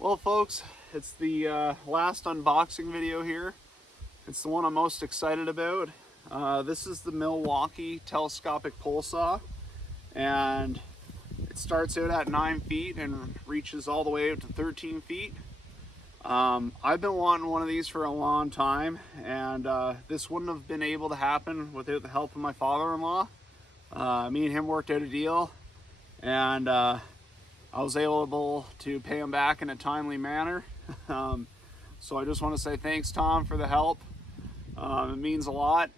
Well folks, it's the last unboxing video here. It's the one I'm most excited about. This is the Milwaukee Telescopic pole saw, and it starts out at 9 feet and reaches all the way out to 13 feet. I've been wanting one of these for a long time, and this wouldn't have been able to happen without the help of my father-in-law. Me and him worked out a deal, and I was able to pay him back in a timely manner. So I just want to say thanks, Tom, for the help. It means a lot.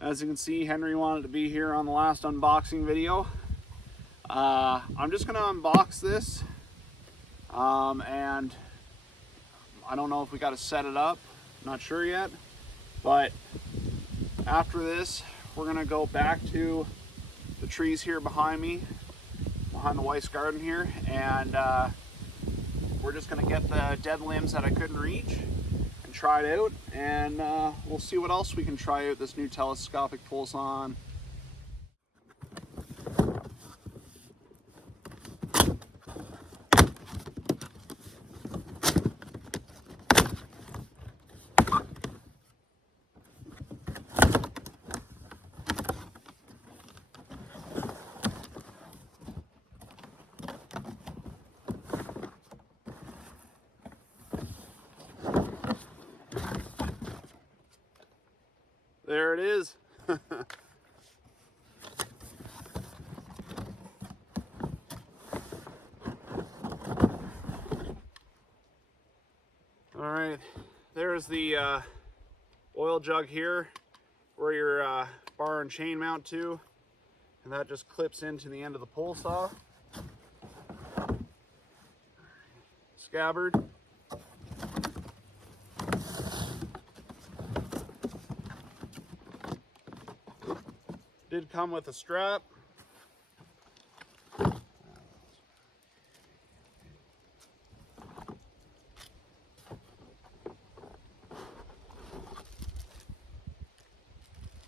As you can see, Henry wanted to be here on the last unboxing video. I'm just going to unbox this, and I don't know if we got to set it up. Not sure yet. But after this, we're going to go back to the trees here behind me, behind the Weiss garden here, and we're just going to get the dead limbs that I couldn't reach and try it out, and we'll see what else we can try out this new telescopic pole saw on. There it is. All right, there's the oil jug here where your bar and chain mount to, and that just clips into the end of the pole saw. Scabbard. Did come with a strap.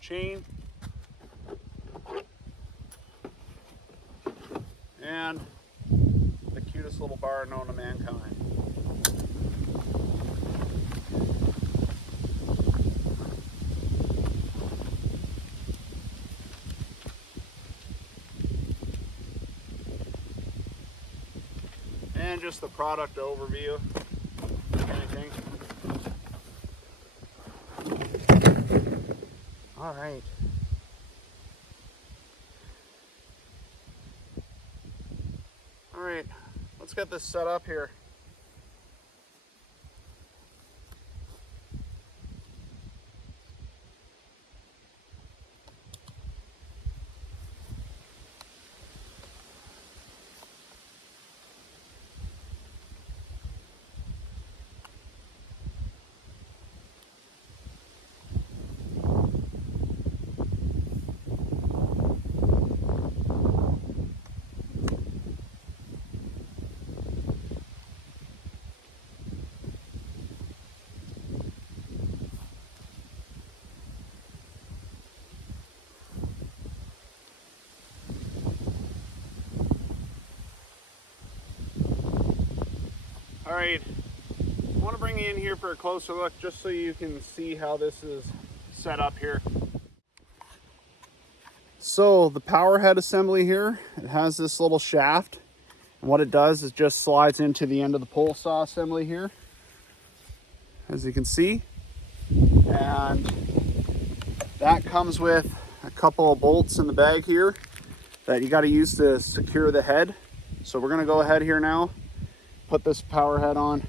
Chain. And the cutest little bar known to mankind. And just the product overview, if anything. All right. All right, let's get this set up here. All right, I want to bring you in here for a closer look just so you can see how this is set up here. So the power head assembly here, it has this little shaft, and what it does is just slides into the end of the pole saw assembly here, as you can see, and that comes with a couple of bolts in the bag here that you got to use to secure the head. So we're going to go ahead here now, put this power head on.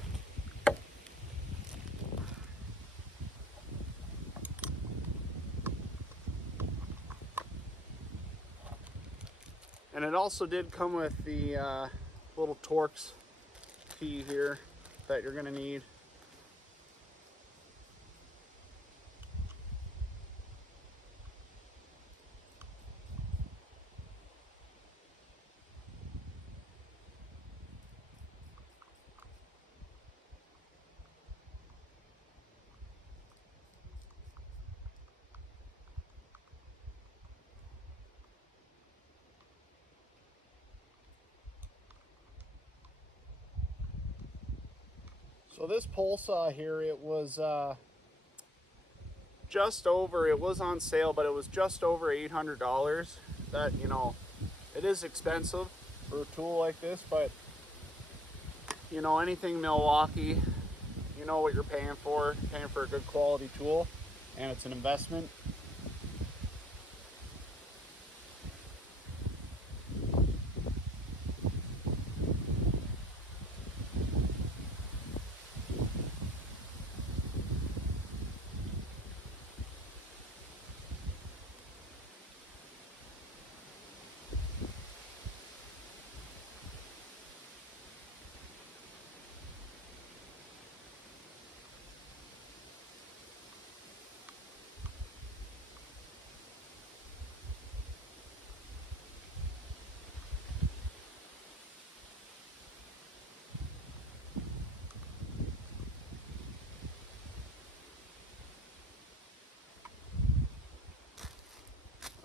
And it also did come with the little Torx key here that you're going to need. So this pole saw here, it was just over, it was on sale, but it was just over $800. That, you know, it is expensive for a tool like this, but you know, anything Milwaukee, you know what you're paying for. You're paying for a good quality tool, and it's an investment.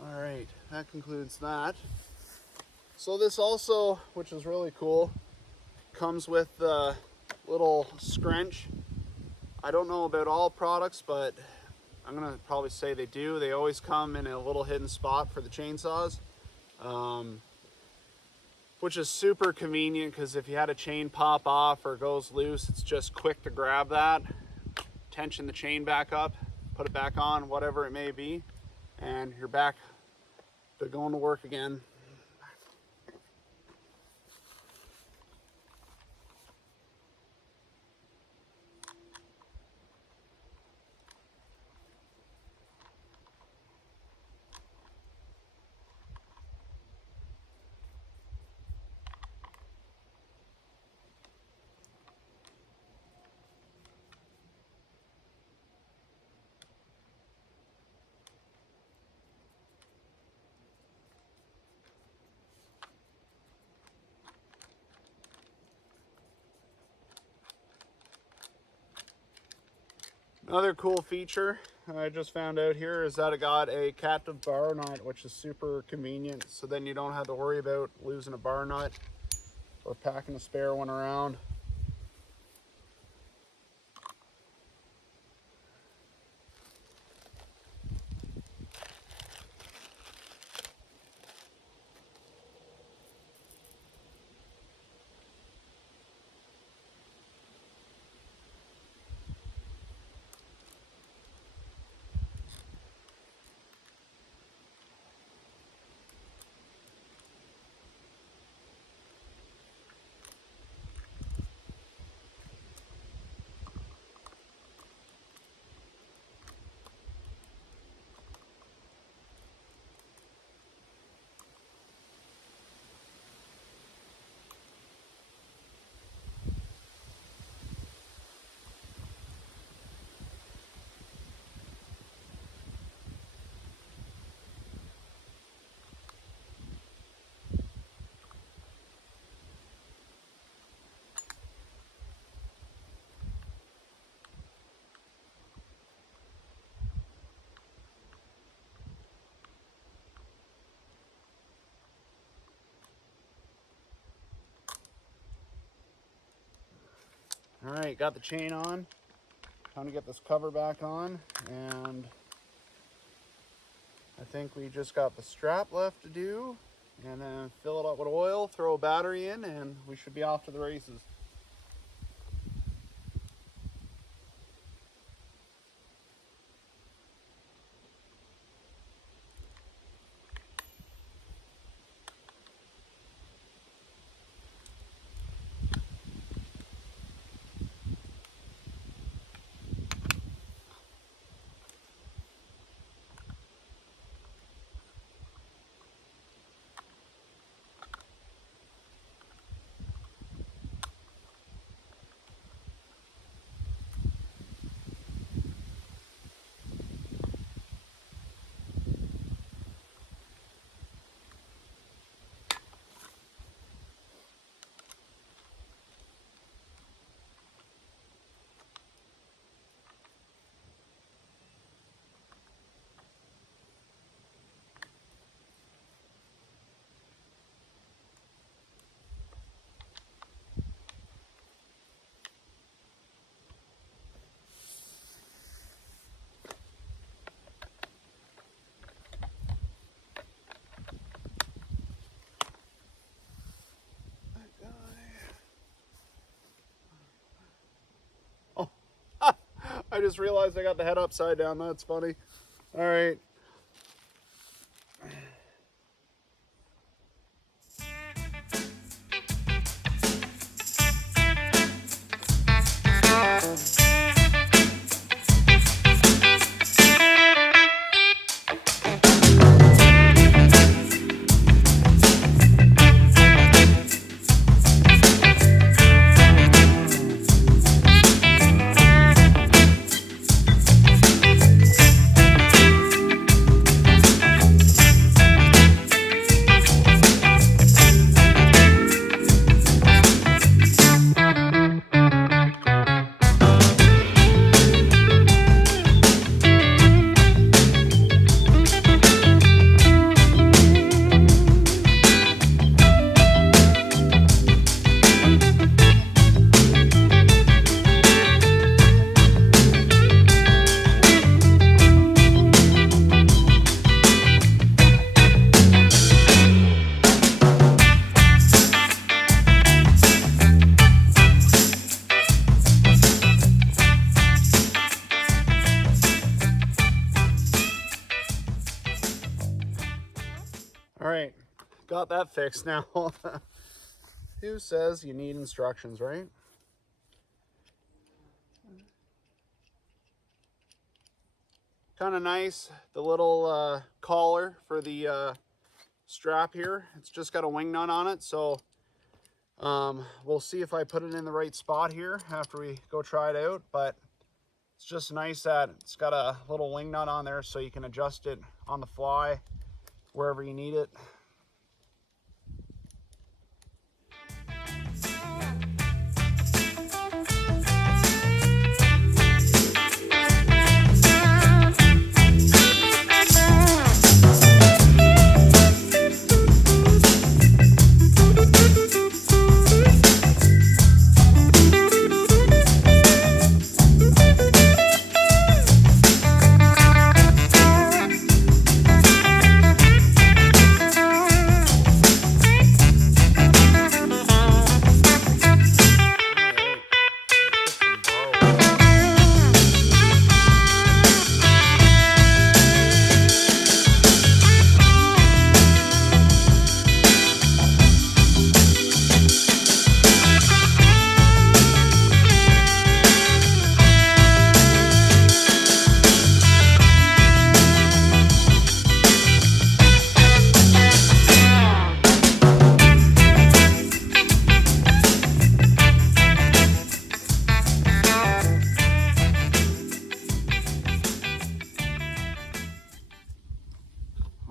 All right, that concludes that. So this also, which is really cool, comes with the little scrunch. I don't know about all products, but I'm gonna probably say they do. They always come in a little hidden spot for the chainsaws, which is super convenient because if you had a chain pop off or goes loose, it's just quick to grab that, tension the chain back up, put it back on, whatever it may be, and you're back to going to work again. Another cool feature I just found out here is that it got a captive bar nut, which is super convenient. So then you don't have to worry about losing a bar nut or packing a spare one around. All right, got the chain on. Time to get this cover back on, and I think we just got the strap left to do, and then fill it up with oil, throw a battery in, and we should be off to the races. I just realized I got the head upside down. That's funny. All right. All right, got that fixed now. Who says you need instructions, right? Kind of nice, the little collar for the strap here. It's just got a wing nut on it, so we'll see if I put it in the right spot here after we go try it out, but it's just nice that it's got a little wing nut on there so you can adjust it on the fly wherever you need it.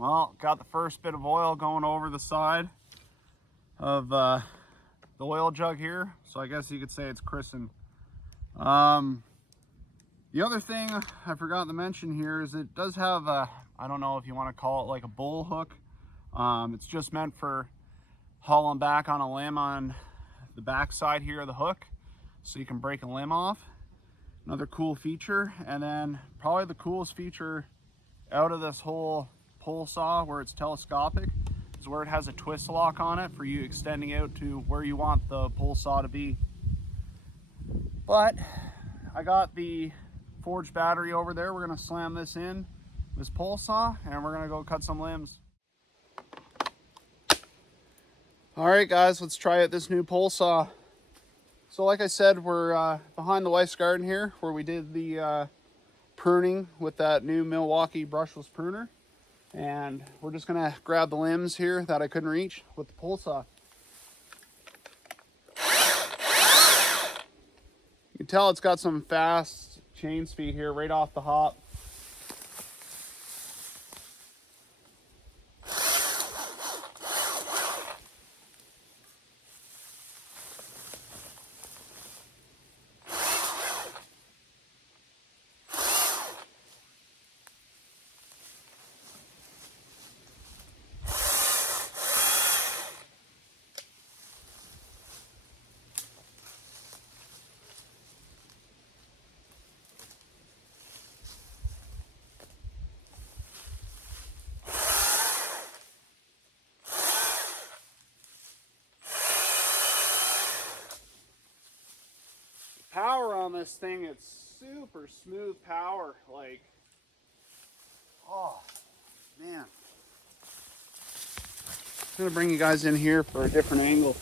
Well, got the first bit of oil going over the side of the oil jug here, so I guess you could say it's christened. The other thing I forgot to mention here is it does have a, I don't know if you want to call it like a bull hook. It's just meant for hauling back on a limb on the back side here of the hook, so you can break a limb off. Another cool feature, and then probably the coolest feature out of this whole pole saw where it's telescopic is where it has a twist lock on it for you extending out to where you want the pole saw to be. But I got the forged battery over there. We're gonna slam this in this pole saw and we're gonna go cut some limbs. All right guys, let's try out this new pole saw. So like I said, we're behind the wife's garden here where we did the pruning with that new Milwaukee brushless pruner. And we're just gonna grab the limbs here that I couldn't reach with the pole saw. You can tell it's got some fast chain speed here right off the hop. power on this thing, it's super smooth power. Like, oh man. I'm gonna bring you guys in here for a different angle.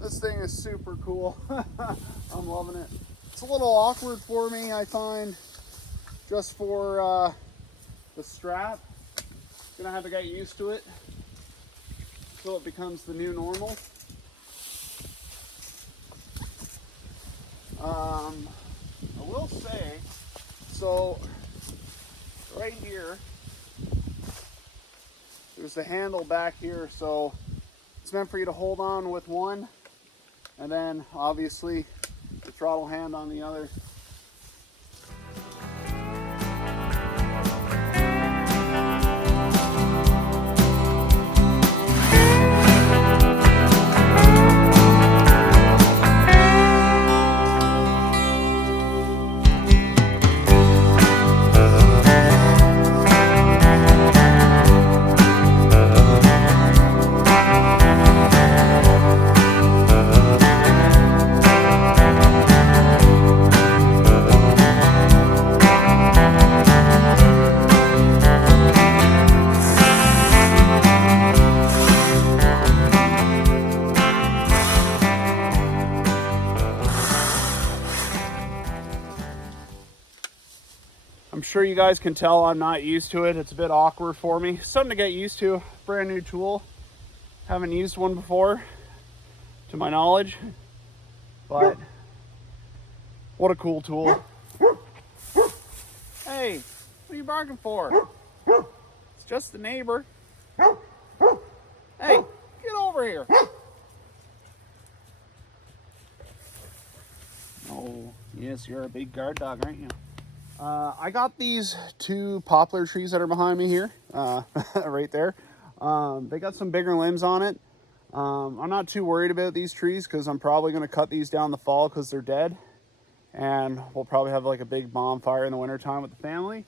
This thing is super cool. I'm loving it. It's a little awkward for me, I find, just for the strap. Gonna have to get used to it until it becomes the new normal. I will say, so right here, there's the handle back here, so it's meant for you to hold on with one, and then obviously the throttle hand on the other. I'm sure you guys can tell I'm not used to it. It's a bit awkward for me. Something to get used to. Brand new tool. Haven't used one before, to my knowledge. But what a cool tool. Hey, what are you barking for? It's just the neighbor. Hey, get over here. Oh, yes, you're a big guard dog, aren't you? I got these two poplar trees that are behind me here, right there. They got some bigger limbs on it. I'm not too worried about these trees because I'm probably going to cut these down the fall because they're dead. And we'll probably have like a big bonfire in the wintertime with the family.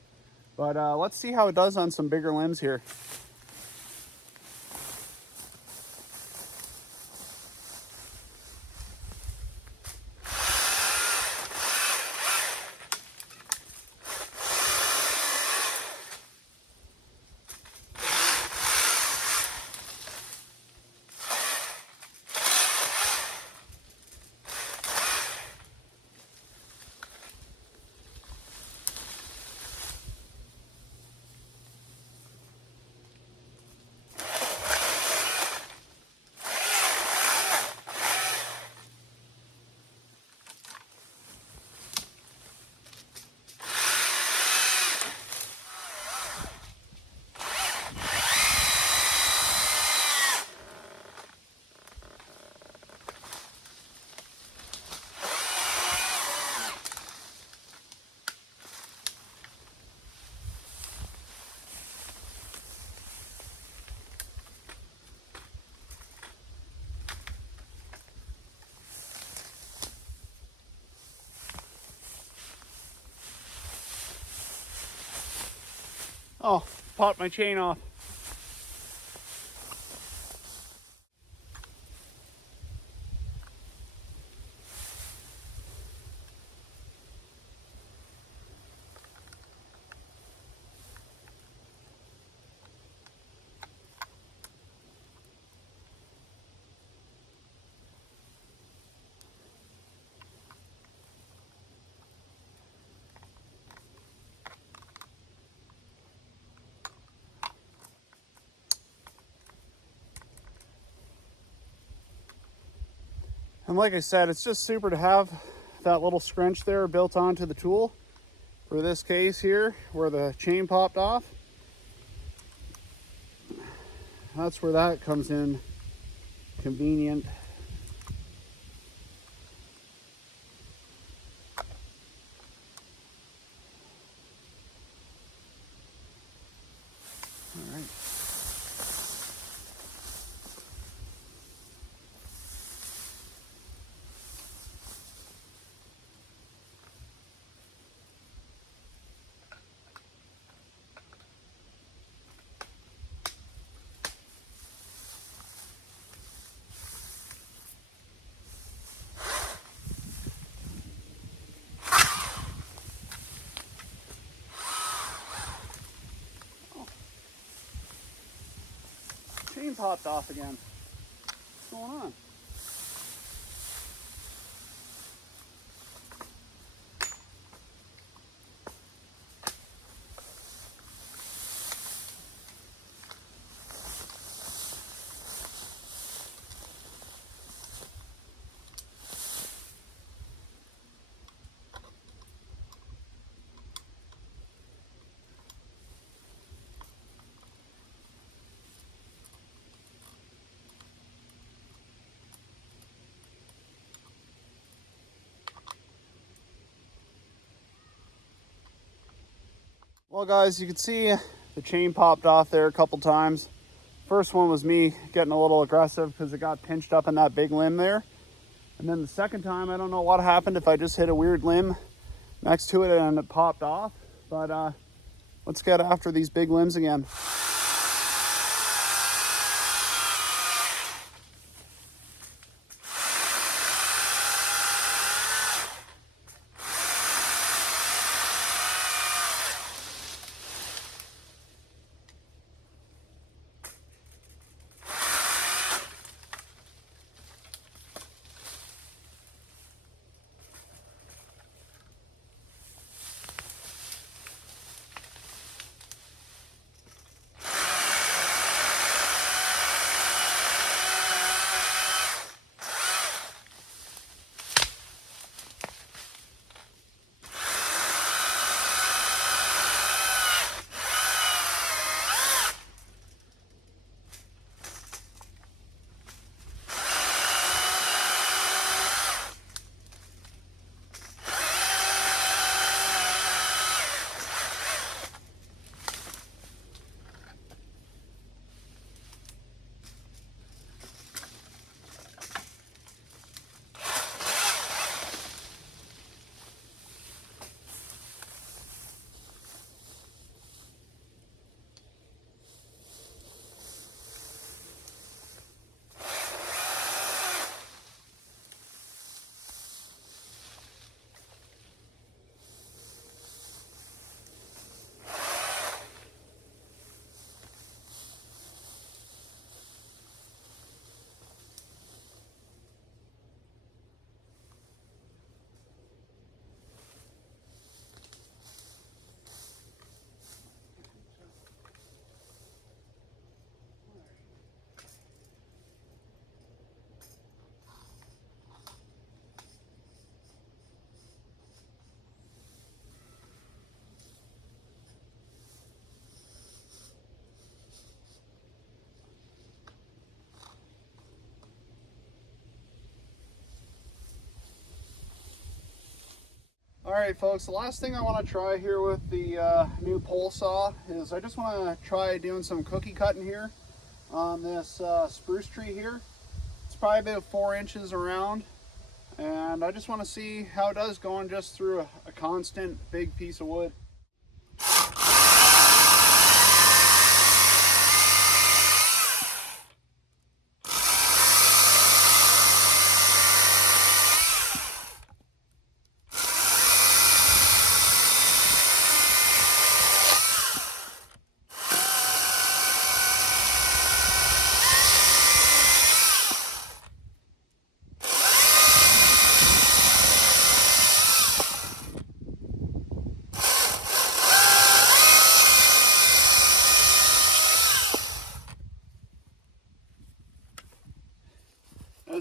But let's see how it does on some bigger limbs here. Oh, popped my chain off. And like I said, it's just super to have that little scrunch there built onto the tool. For this case here, where the chain popped off, that's where that comes in convenient. All right. Chain popped off again. What's going on? Well guys, you can see the chain popped off there a couple times. First one was me getting a little aggressive because it got pinched up in that big limb there. And then the second time, I don't know what happened, if I just hit a weird limb next to it and it popped off. But let's get after these big limbs again. All right, folks, the last thing I want to try here with the new pole saw is I just want to try doing some cookie cutting here on this spruce tree here. It's probably about 4 inches around, and I just want to see how it does going just through a constant big piece of wood.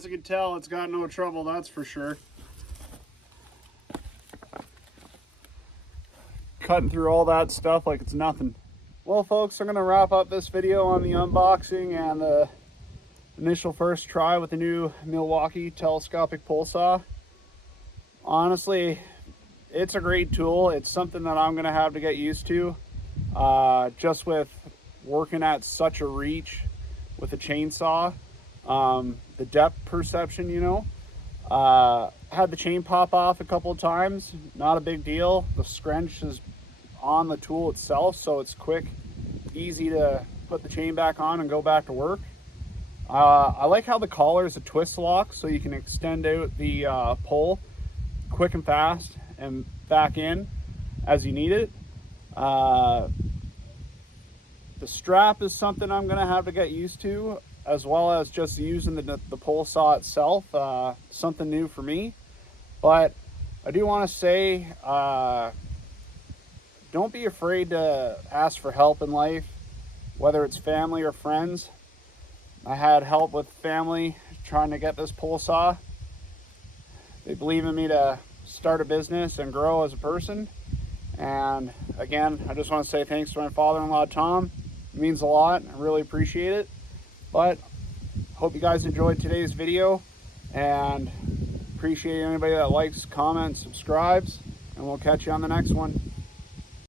you can tell, it's got no trouble, that's for sure. Cutting through all that stuff like it's nothing. Well folks, I'm going to wrap up this video on the unboxing and the initial first try with the new Milwaukee telescopic pole saw. Honestly, it's a great tool. It's something that I'm going to have to get used to. Just with working at such a reach with a chainsaw, the depth perception, you know. Had the chain pop off a couple of times, not a big deal. The scrunch is on the tool itself, so it's quick, easy to put the chain back on and go back to work. I like how the collar is a twist lock, so you can extend out the pole quick and fast and back in as you need it. The strap is something I'm gonna have to get used to, as well as just using the pole saw itself. Something new for me. But I do want to say, don't be afraid to ask for help in life, whether it's family or friends. I had help with family trying to get this pole saw. They believe in me to start a business and grow as a person. And again, I just want to say thanks to my father-in-law, Tom. It means a lot. I really appreciate it. But hope you guys enjoyed today's video, and appreciate anybody that likes, comments, subscribes, and we'll catch you on the next one.